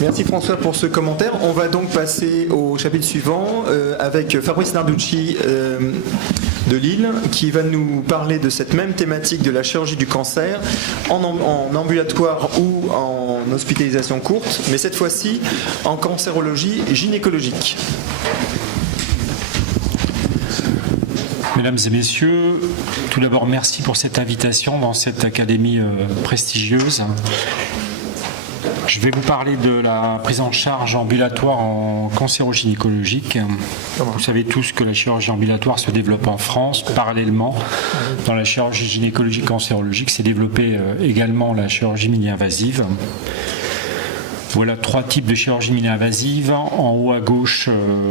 Merci François pour ce commentaire. On va donc passer au chapitre suivant avec Fabrice Narducci de Lille qui va nous parler de cette même thématique de la chirurgie du cancer en ambulatoire ou en hospitalisation courte, mais cette fois-ci en cancérologie gynécologique. Mesdames et messieurs, tout d'abord merci pour cette invitation dans cette académie prestigieuse. Je vais vous parler de la prise en charge ambulatoire en cancérologie gynécologique. Vous savez tous que la chirurgie ambulatoire se développe en France. Parallèlement, dans la chirurgie gynécologique cancérologique, s'est développée également la chirurgie mini-invasive. Voilà 3 types de chirurgie mini-invasive. En haut à gauche,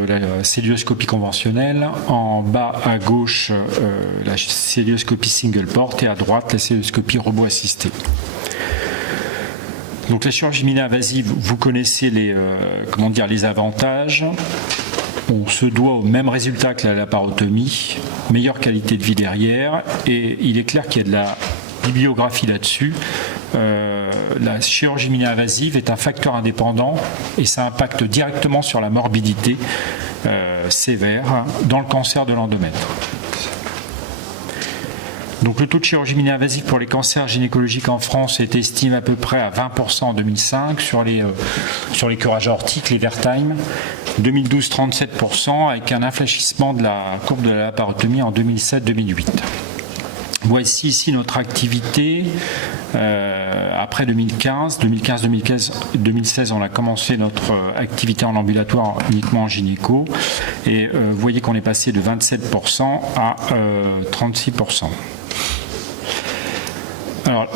la célioscopie conventionnelle. En bas à gauche, la célioscopie single port. Et à droite, la célioscopie robot assistée. Donc la chirurgie mini-invasive, vous connaissez les avantages. On se doit au même résultat que la laparotomie, meilleure qualité de vie derrière, et il est clair qu'il y a de la bibliographie là-dessus. La chirurgie mini-invasive est un facteur indépendant et ça impacte directement sur la morbidité sévère dans le cancer de l'endomètre. Donc le taux de chirurgie mini-invasive pour les cancers gynécologiques en France est estimé à peu près à 20% en 2005 sur les curages aortiques, les VERTIME. 2012, 37% avec un infléchissement de la courbe de la laparotomie en 2007-2008. Voici ici notre activité après 2015. 2015-2016, on a commencé notre activité en ambulatoire uniquement en gynéco. Et vous voyez qu'on est passé de 27% à 36%. Alors,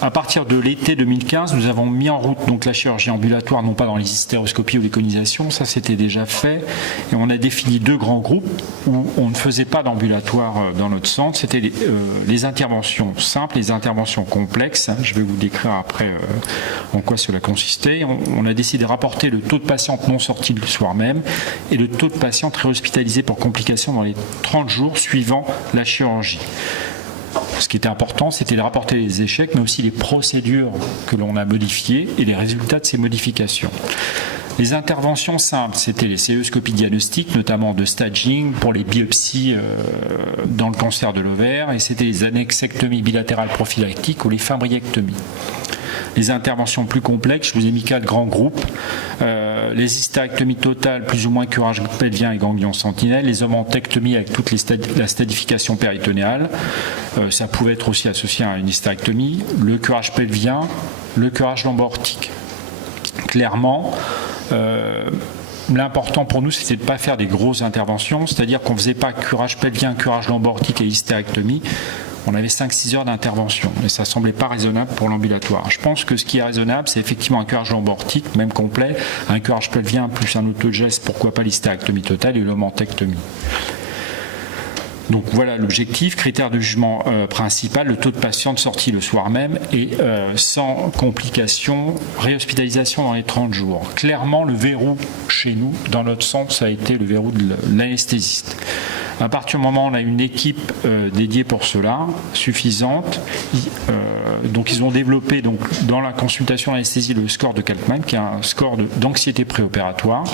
à partir de l'été 2015, nous avons mis en route donc la chirurgie ambulatoire, non pas dans les hystéroscopies ou les conisations, ça c'était déjà fait, et on a défini 2 grands groupes où on ne faisait pas d'ambulatoire dans notre centre. C'était les interventions simples, les interventions complexes. Je vais vous décrire après en quoi cela consistait. On a décidé de rapporter le taux de patientes non sorties le soir même et le taux de patientes réhospitalisées pour complications dans les 30 jours suivant la chirurgie. Ce qui était important, c'était de rapporter les échecs, mais aussi les procédures que l'on a modifiées et les résultats de ces modifications. Les interventions simples, c'était les célioscopies diagnostiques, notamment de staging pour les biopsies dans le cancer de l'ovaire, et c'était les annexectomies bilatérales prophylactiques ou les fimbriectomies. Les interventions plus complexes, je vous ai mis 4 grands groupes. Les hystérectomies totales, plus ou moins curage pelvien et ganglion sentinelle, les omentectomies avec toute la stadification péritonéale, ça pouvait être aussi associé à une hystérectomie, le curage pelvien, le curage lombo-aortique. Clairement, l'important pour nous, c'était de ne pas faire des grosses interventions, c'est-à-dire qu'on ne faisait pas curage pelvien, curage lombo-aortique et hystérectomie. On avait 5-6 heures d'intervention, et ça ne semblait pas raisonnable pour l'ambulatoire. Je pense que ce qui est raisonnable, c'est effectivement un curage lombo-aortique, même complet, un curage pelvien plus un autogeste, pourquoi pas l'hystérectomie totale et l'omentectomie. Donc voilà l'objectif, critère de jugement principal, le taux de patients sortis le soir même et sans complications, réhospitalisation dans les 30 jours. Clairement, le verrou chez nous, dans notre centre, ça a été le verrou de l'anesthésiste. À partir du moment où on a une équipe dédiée pour cela, suffisante, donc ils ont développé donc, dans la consultation d'anesthésie le score de Kalkman, qui est un score d'anxiété préopératoire,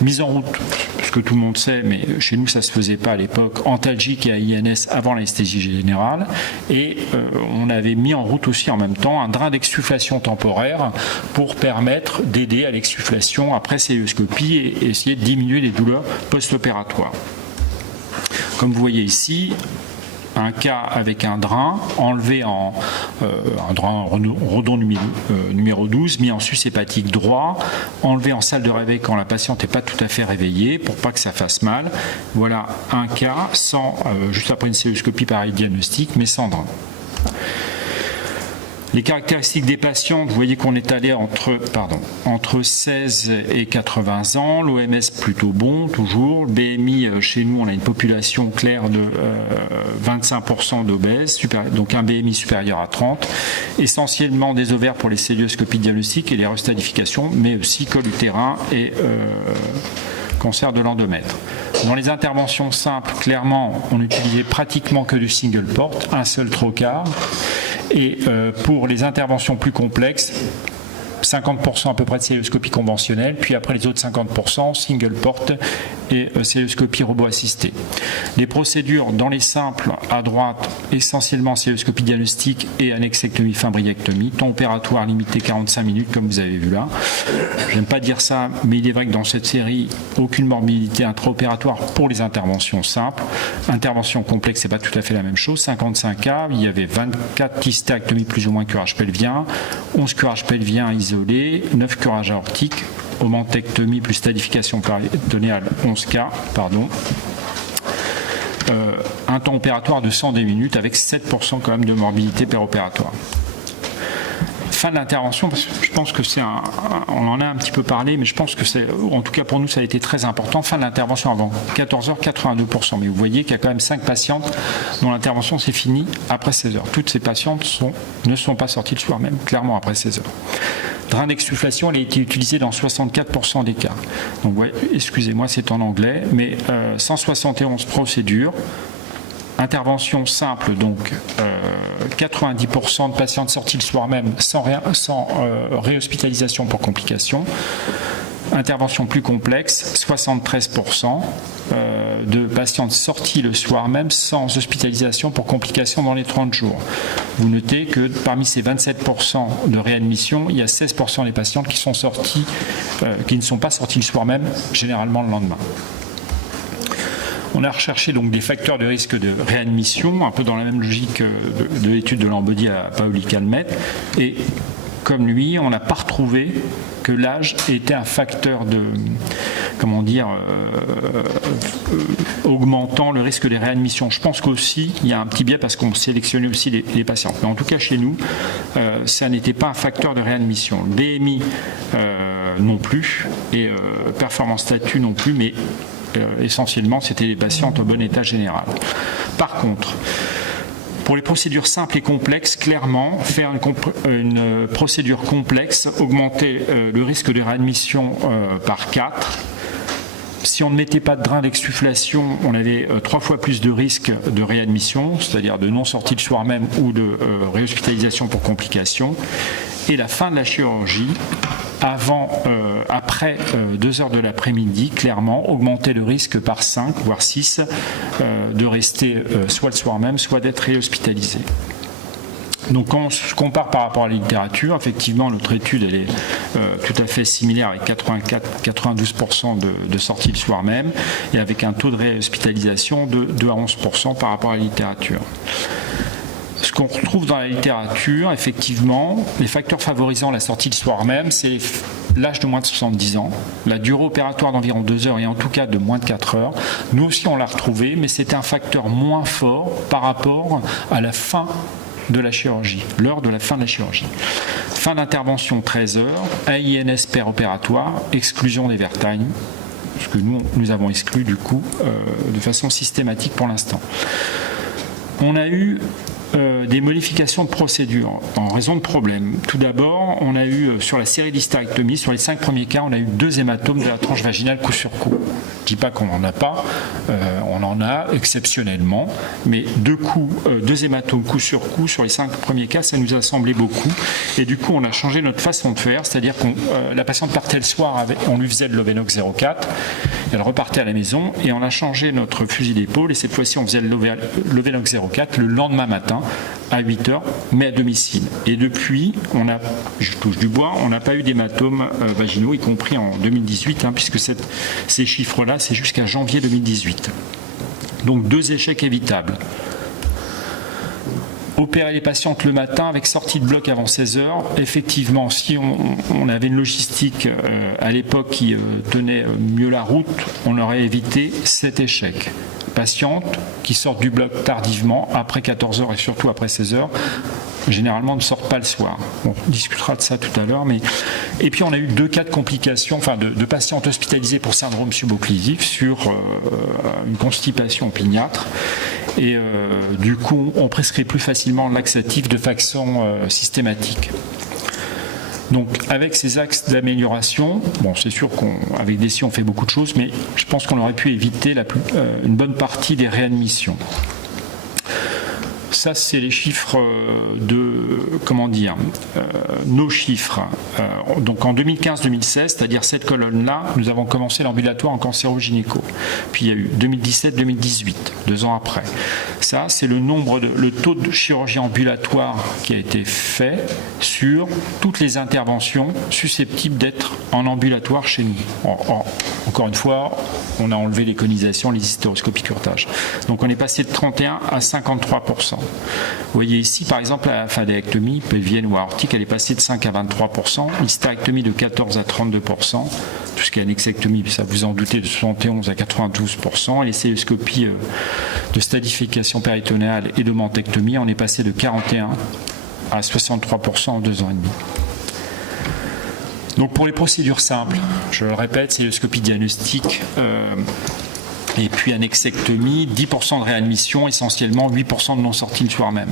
mise en route, ce que tout le monde sait, mais chez nous ça ne se faisait pas à l'époque, antalgique et AINS avant l'anesthésie générale, et on avait mis en route aussi en même temps un drain d'exsufflation temporaire pour permettre d'aider à l'exsufflation après célioscopie et essayer de diminuer les douleurs post-opératoires. Comme vous voyez ici, un cas avec un drain enlevé un drain Rodon numéro 12, mis en sus hépatique droit, enlevé en salle de réveil quand la patiente n'est pas tout à fait réveillée pour pas que ça fasse mal. Voilà un cas sans, juste après une célioscopie pareil diagnostic, mais sans drain. Les caractéristiques des patients, vous voyez qu'on est allé entre 16 et 80 ans, l'OMS plutôt bon, toujours. Le BMI, chez nous, on a une population claire de 25% d'obèses, donc un BMI supérieur à 30, essentiellement des ovaires pour les célioscopies diagnostiques et les restadifications, mais aussi col utérin et cancer de l'endomètre. Dans les interventions simples, clairement, on n'utilisait pratiquement que du single port, un seul trocar. Et pour les interventions plus complexes, 50% à peu près de célioscopie conventionnelle, puis après les autres 50%, single port et célioscopie robot assistée. Les procédures dans les simples, à droite, essentiellement célioscopie diagnostique et annexectomie fimbriectomie, temps opératoire limité 45 minutes comme vous avez vu là. J'aime pas dire ça, mais il est vrai que dans cette série, aucune morbidité intraopératoire pour les interventions simples. Intervention complexe, c'est pas tout à fait la même chose. 55 cas, il y avait 24 hystérectomies plus ou moins curage pelvien, 11 curages pelviens isolés, 9 curages aortiques, omentectomie plus stadification péritonéale, 11 cas, pardon. Un temps opératoire de 110 minutes avec 7% quand même de morbidité péropératoire. Fin de l'intervention, parce que je pense que on en a un petit peu parlé, mais je pense que en tout cas pour nous, ça a été très important. Fin de l'intervention avant 14h, 82%. Mais vous voyez qu'il y a quand même 5 patientes dont l'intervention s'est finie après 16h. Toutes ces patientes ne sont pas sorties le soir même, clairement après 16h. Drain d'exsufflation, elle a été utilisée dans 64% des cas. Donc, ouais, excusez-moi, c'est en anglais, mais 171 procédures. Intervention simple, donc 90% de patientes sorties le soir même sans réhospitalisation pour complications. Intervention plus complexe, 73% de patientes sorties le soir même sans hospitalisation pour complications dans les 30 jours. Vous notez que parmi ces 27% de réadmission, il y a 16% des patientes qui sont sorties, qui ne sont pas sorties le soir même, généralement le lendemain. On a recherché donc des facteurs de risque de réadmission, un peu dans la même logique de l'étude de Lambodi à Paoli Calmette. Et comme lui, on n'a pas retrouvé que l'âge était un facteur de, augmentant le risque des réadmissions. Je pense qu'aussi, il y a un petit biais parce qu'on sélectionnait aussi les patients. Mais en tout cas, chez nous, ça n'était pas un facteur de réadmission. Le BMI non plus, et performance statut non plus, mais essentiellement, c'était des patientes au bon état général. Par contre, pour les procédures simples et complexes, clairement, faire une procédure complexe, augmenter le risque de réadmission par 4. Si on ne mettait pas de drain d'exsufflation, on avait 3 fois plus de risques de réadmission, c'est-à-dire de non-sortie le soir même ou de réhospitalisation pour complications. Et la fin de la chirurgie, après 2 heures de l'après-midi, clairement, augmenter le risque par 5, voire 6, de rester soit le soir même, soit d'être réhospitalisé. Donc quand on se compare par rapport à la littérature, effectivement notre étude elle est tout à fait similaire avec 94-92% de sorties le soir même et avec un taux de réhospitalisation de 2 à 11% par rapport à la littérature. Ce qu'on retrouve dans la littérature, effectivement, les facteurs favorisant la sortie le soir même, c'est l'âge de moins de 70 ans, la durée opératoire d'environ 2 heures et en tout cas de moins de 4 heures. Nous aussi on l'a retrouvé, mais c'était un facteur moins fort par rapport à la fin de la chirurgie, l'heure de la fin de la chirurgie. Fin d'intervention 13 heures, AINS péropératoire, exclusion des vertagnes, ce que nous avons exclu du coup de façon systématique pour l'instant. On a eu des modifications de procédure en raison de problèmes. Tout d'abord, on a eu sur la série d'hystérectomie, sur les 5 premiers cas, on a eu 2 hématomes de la tranche vaginale coup sur coup. Je ne dis pas qu'on n'en a pas, on en a exceptionnellement, mais 2 hématomes coup sur coup sur les 5 premiers cas, ça nous a semblé beaucoup. Et du coup, on a changé notre façon de faire, c'est-à-dire que la patiente partait le soir, on lui faisait de l'Ovenox 04, elle repartait à la maison et on a changé notre fusil d'épaule et cette fois-ci, on faisait de l'Ovenox 04 le lendemain matin à 8h, mais à domicile. Et depuis, je touche du bois, on n'a pas eu d'hématomes vaginaux, y compris en 2018, puisque ces chiffres-là, c'est jusqu'à janvier 2018. Donc 2 échecs évitables. Opérer les patientes le matin avec sortie de bloc avant 16h. Effectivement, si on avait une logistique à l'époque qui tenait mieux la route, on aurait évité cet échec. Patientes qui sortent du bloc tardivement, après 14h et surtout après 16h, généralement ne sortent pas le soir. On discutera de ça tout à l'heure. Et puis on a eu 2 cas de complications, de patientes hospitalisées pour syndrome subocclusif sur une constipation opiniâtre. Et du coup, on prescrit plus facilement le laxatif de façon systématique. Donc avec ces axes d'amélioration, c'est sûr qu'avec Dessy on fait beaucoup de choses, mais je pense qu'on aurait pu éviter une bonne partie des réadmissions. ça, c'est les chiffres nos chiffres. Donc en 2015-2016, c'est-à-dire cette colonne-là, nous avons commencé l'ambulatoire en cancéro-gynéco. Puis il y a eu 2017-2018, 2 ans après. Ça, c'est le taux de chirurgie ambulatoire qui a été fait sur toutes les interventions susceptibles d'être en ambulatoire chez nous. Encore une fois, on a enlevé les conisations, les hystéroscopies curtage. Donc on est passé de 31 à 53%. Vous voyez ici, par exemple, la phadeectomie pelvienne ou aortique, elle est passée de 5 à 23%, l'hystérectomie de 14 à 32%, tout ce qui est annexectomie, ça vous en doutez, de 71 à 92%, et les célioscopies de stadification péritonéale et de mentectomie, on est passé de 41 à 63% en 2 ans et demi. Donc pour les procédures simples, je le répète, célioscopie diagnostique et puis annexectomie, 10% de réadmission, essentiellement 8% de non-sortie le soir même.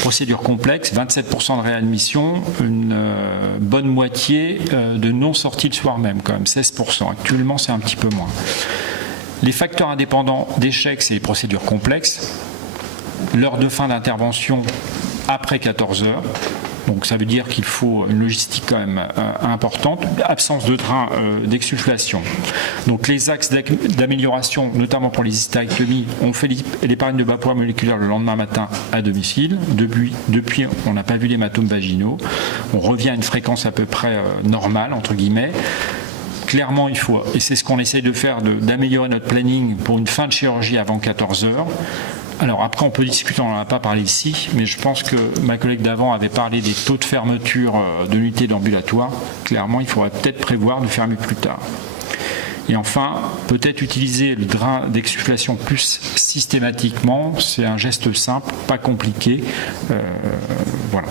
Procédure complexe, 27% de réadmission, une bonne moitié de non-sortie le soir même, quand même 16%. Actuellement, c'est un petit peu moins. Les facteurs indépendants d'échec, c'est les procédures complexes. L'heure de fin d'intervention après 14 heures. Donc ça veut dire qu'il faut une logistique quand même importante. Absence de train d'exsufflation. Donc les axes d'amélioration, notamment pour les hystérectomies, on fait l'héparine de bas poids moléculaire le lendemain matin à domicile. Depuis on n'a pas vu l'hématome vaginaux. On revient à une fréquence à peu près normale, entre guillemets. Clairement, il faut, et c'est ce qu'on essaye de faire, d'améliorer notre planning pour une fin de chirurgie avant 14 heures. Alors après, on peut discuter, on n'en a pas parlé ici, mais je pense que ma collègue d'avant avait parlé des taux de fermeture de l'unité d'ambulatoire. Clairement, il faudrait peut-être prévoir de fermer plus tard. Et enfin, peut-être utiliser le drain d'exsufflation plus systématiquement. C'est un geste simple, pas compliqué. Voilà.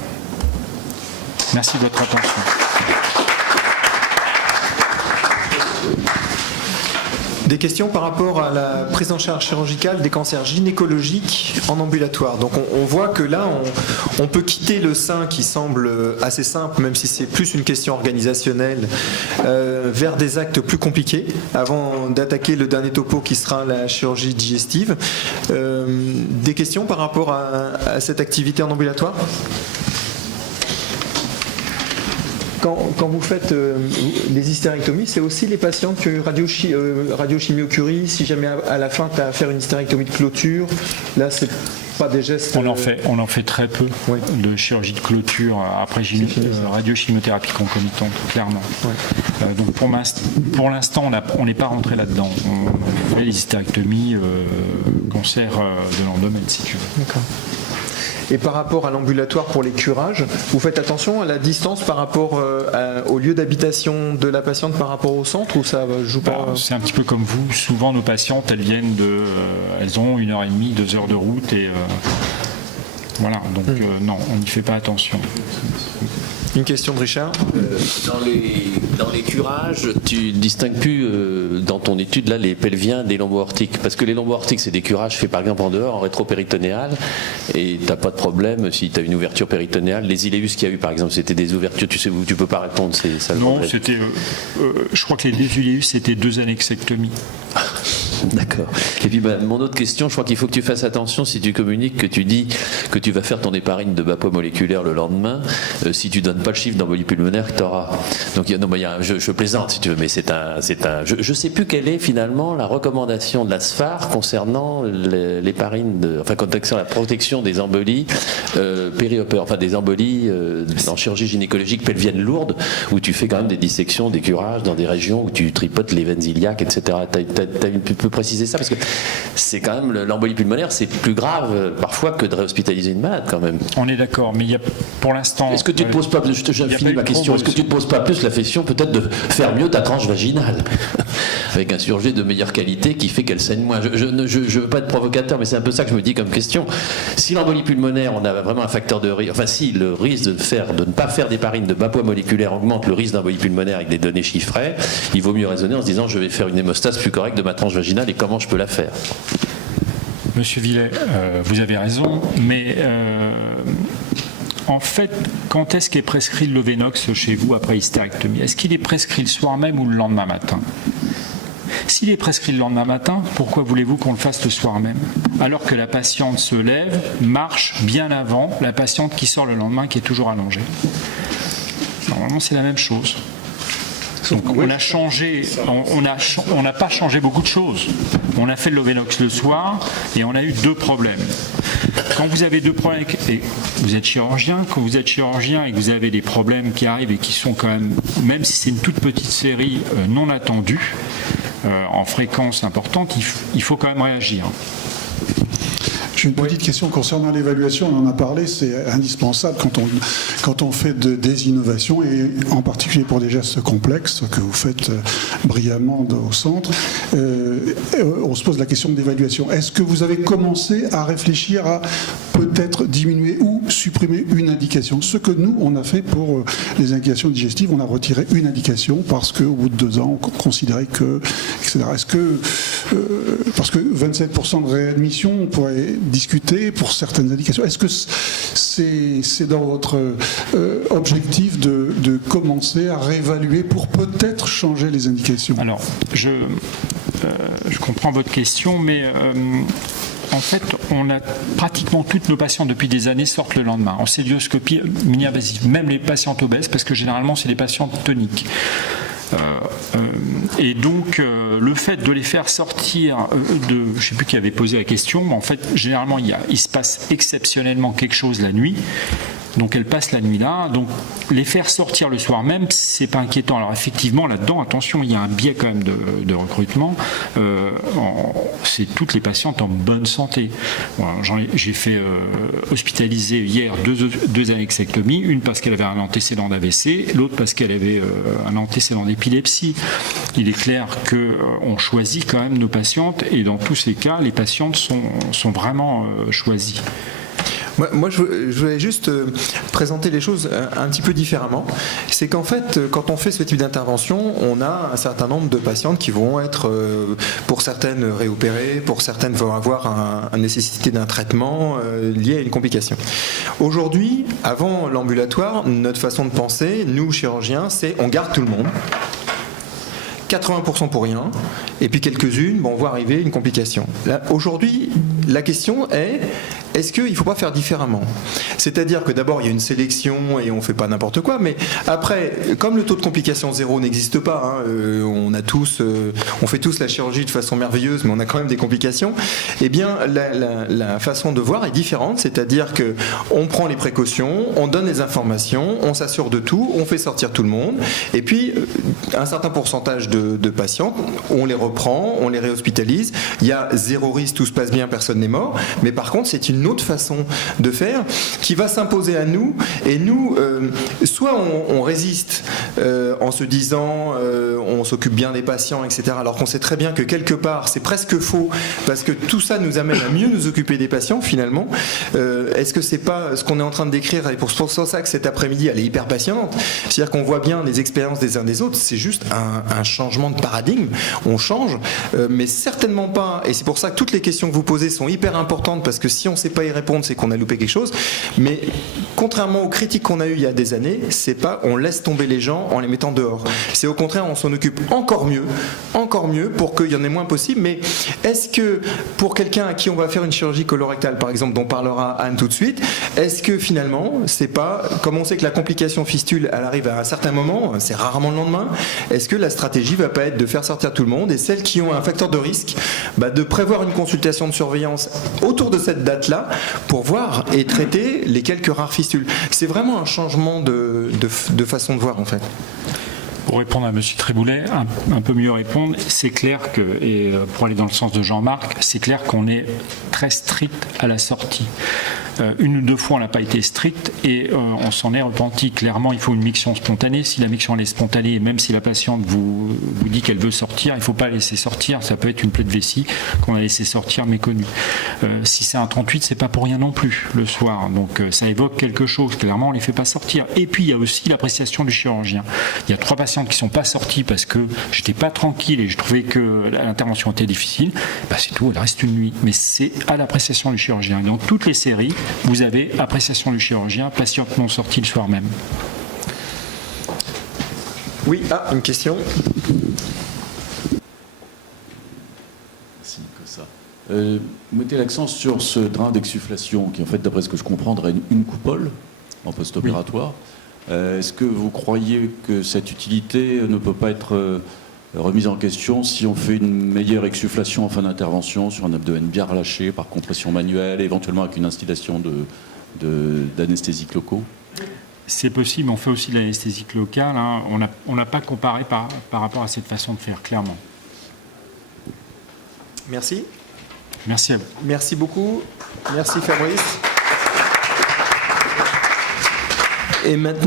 Merci de votre attention. Des questions par rapport à la prise en charge chirurgicale des cancers gynécologiques en ambulatoire. Donc on voit que là, on peut quitter le sein qui semble assez simple, même si c'est plus une question organisationnelle, vers des actes plus compliqués, avant d'attaquer le dernier topo qui sera la chirurgie digestive. Des questions par rapport à cette activité en ambulatoire ? Quand vous faites les hystérectomies, c'est aussi les patients que radiochimiocurie, si jamais à la fin tu as à faire une hystérectomie de clôture, là c'est pas des gestes... On en fait très peu de chirurgie de clôture après radiochimiothérapie concomitante, clairement. Ouais. Donc pour l'instant, on n'est pas rentré là-dedans. On fait les hystérectomies cancer de l'abdomen, si tu veux. D'accord. Et par rapport à l'ambulatoire pour les curages, vous faites attention à la distance par rapport au lieu d'habitation de la patiente par rapport au centre, ou ça joue pas? C'est un petit peu comme vous. Souvent, nos patientes, elles ont 1h30, 2 heures de route et voilà. Donc non, on n'y fait pas attention. Une question de Richard. Dans les curages, tu distingues plus dans ton étude là les pelviens des lombo-aortiques, parce que les lombo-aortiques c'est des curages faits par exemple en dehors, en rétro-péritonéal, et t'as pas de problème si tu as une ouverture péritonéale. Les iléus qu'il y a eu par exemple, c'était des ouvertures, tu peux pas répondre, c'est ça le Non, problème. c'était je crois que les iléus c'était 2 annexectomies. D'accord. Et puis mon autre question, je crois qu'il faut que tu fasses attention si tu communiques, que tu dis que tu vas faire ton héparine de bas poids moléculaire le lendemain, si tu donnes pas le chiffre d'embolie pulmonaire que tu auras. Donc je plaisante si tu veux, mais je sais plus quelle est finalement la recommandation de la SFAR concernant l'héparine, concernant la protection des embolies des embolies en chirurgie gynécologique pelvienne lourde, où tu fais quand même des dissections, des curages dans des régions où tu tripotes les veines iliaques, etc. Tu peux préciser ça, parce que c'est quand même l'embolie pulmonaire, c'est plus grave parfois que de réhospitaliser une malade quand même. On est d'accord, mais il y a pour l'instant. Est-ce que tu te poses pas, j'ai fini ma question, est-ce que tu te poses pas plus la question peut-être de faire mieux ta tranche vaginale avec un surjet de meilleure qualité qui fait qu'elle saigne moins? Je veux pas être provocateur, mais c'est un peu ça que je me dis comme question. Si l'embolie pulmonaire, on a vraiment un facteur de risque, si le risque de ne pas faire d'héparine de bas poids moléculaire augmente le risque d'embolie pulmonaire avec des données chiffrées, il vaut mieux raisonner en se disant je vais faire une hémostase plus correcte de ma tranche vaginale et comment je peux la faire. Monsieur Villet, vous avez raison, mais en fait, quand est-ce qu'est prescrit le Lovenox chez vous après hystérectomie? Est-ce qu'il est prescrit le soir même ou le lendemain matin? S'il est prescrit le lendemain matin, pourquoi voulez-vous qu'on le fasse le soir même? Alors que la patiente se lève, marche bien avant la patiente qui sort le lendemain, qui est toujours allongée. Normalement, c'est la même chose. Donc on a changé, on n'a pas changé beaucoup de choses. On a fait le Lovenox le soir et on a eu 2 problèmes. Quand vous avez 2 problèmes et vous êtes chirurgien, et que vous avez des problèmes qui arrivent et qui sont quand même si c'est une toute petite série non attendue, en fréquence importante, il faut quand même réagir. J'ai une petite question concernant l'évaluation, on en a parlé, c'est indispensable quand on fait des innovations, et en particulier pour des gestes complexes que vous faites brillamment au centre. On se pose la question de l'évaluation. Est-ce que vous avez commencé à réfléchir à peut-être diminuer ou supprimer une indication? Ce que nous, on a fait pour les indications digestives, on a retiré une indication parce qu'au bout de 2 ans, on considérait que, etc. Est-ce que, parce que 27% de réadmission, on pourrait discuter pour certaines indications. Est-ce que c'est dans votre objectif de commencer à réévaluer pour peut-être changer les indications? Alors, je comprends votre question, mais en fait, on a pratiquement toutes nos patients depuis des années sortent le lendemain en célioscopie mini-invasive, même les patientes obèses, parce que généralement, c'est des patientes toniques. Et donc le fait de les faire sortir je ne sais plus qui avait posé la question, mais en fait généralement il se passe exceptionnellement quelque chose la nuit, donc elles passent la nuit là, donc les faire sortir le soir même, c'est pas inquiétant. Alors effectivement là-dedans, attention, il y a un biais quand même de recrutement, c'est toutes les patientes en bonne santé. Voilà, j'ai fait hospitaliser hier 2 annexectomies, une parce qu'elle avait un antécédent d'AVC, l'autre parce qu'elle avait un antécédent d'épilepsie. Il est clair qu'on choisit quand même nos patientes, et dans tous ces cas, les patientes sont vraiment choisies. Moi, je voulais juste présenter les choses un petit peu différemment. C'est qu'en fait, quand on fait ce type d'intervention, on a un certain nombre de patientes qui vont être, pour certaines, réopérées, pour certaines vont avoir une nécessité d'un traitement lié à une complication. Aujourd'hui, avant l'ambulatoire, notre façon de penser, nous chirurgiens, c'est on garde tout le monde. 80% pour rien, et puis quelques-unes vont voir arriver une complication. Aujourd'hui, la question est, est-ce qu'il ne faut pas faire différemment? C'est-à-dire que d'abord, il y a une sélection et on ne fait pas n'importe quoi, mais après, comme le taux de complication zéro n'existe pas, on fait tous la chirurgie de façon merveilleuse, mais on a quand même des complications, eh bien, la façon de voir est différente, c'est-à-dire qu'on prend les précautions, on donne les informations, on s'assure de tout, on fait sortir tout le monde, et puis un certain pourcentage de patients, on les reprend, on les réhospitalise, il y a 0 risque, tout se passe bien, personne n'est mort, mais par contre, c'est une autre façon de faire qui va s'imposer à nous, et nous, soit on résiste en se disant on s'occupe bien des patients, etc., alors qu'on sait très bien que quelque part c'est presque faux, parce que tout ça nous amène à mieux nous occuper des patients finalement. Est-ce que c'est pas ce qu'on est en train de décrire, et pour ça que cet après-midi elle est hyper passionnante, c'est-à-dire qu'on voit bien les expériences des uns des autres, c'est juste un changement de paradigme, on change, mais certainement pas, et c'est pour ça que toutes les questions que vous posez sont hyper importantes, parce que si on ne sait pas y répondre, c'est qu'on a loupé quelque chose. Mais contrairement aux critiques qu'on a eues il y a des années, c'est pas on laisse tomber les gens en les mettant dehors. C'est au contraire, on s'en occupe encore mieux pour qu'il y en ait moins possible. Mais est-ce que pour quelqu'un à qui on va faire une chirurgie colorectale, par exemple, dont parlera Anne tout de suite, est-ce que finalement, c'est pas, comme on sait que la complication fistule, elle arrive à un certain moment, c'est rarement le lendemain, est-ce que la stratégie va pas être de faire sortir tout le monde, et celles qui ont un facteur de risque, de prévoir une consultation de surveillance autour de cette date-là pour voir et traiter les quelques rares fistules. C'est vraiment un changement de façon de voir en fait. Pour répondre à M. Triboulet, un peu mieux répondre, c'est clair que, et pour aller dans le sens de Jean-Marc, c'est clair qu'on est très strict à la sortie. Une ou 2 fois, on n'a pas été strict et on s'en est repenti. Clairement, il faut une miction spontanée. Si la miction elle est spontanée, et même si la patiente vous dit qu'elle veut sortir, il ne faut pas la laisser sortir. Ça peut être une plaie de vessie qu'on a laissé sortir méconnue. Si c'est un 38, c'est pas pour rien non plus le soir. Donc ça évoque quelque chose. Clairement, on ne les fait pas sortir. Et puis il y a aussi l'appréciation du chirurgien. Il y a 3 patients qui sont pas sortis parce que j'étais pas tranquille et je trouvais que l'intervention était difficile, c'est tout, elle reste une nuit. Mais c'est à l'appréciation du chirurgien. Dans toutes les séries, vous avez appréciation du chirurgien, patiente non sortie le soir même. Oui, une question. Mettez l'accent sur ce drain d'exsufflation qui, en fait, d'après ce que je comprends, draine une coupole en post-opératoire. Est-ce que vous croyez que cette utilité ne peut pas être remise en question si on fait une meilleure exsufflation en fin d'intervention sur un abdomen bien relâché par compression manuelle, éventuellement avec une installation d'anesthésiques locaux? C'est possible, on fait aussi de l'anesthésique locale. Hein. On n'a pas comparé par rapport à cette façon de faire, clairement. Merci. Merci à vous. Merci beaucoup. Merci Fabrice. Et maintenant...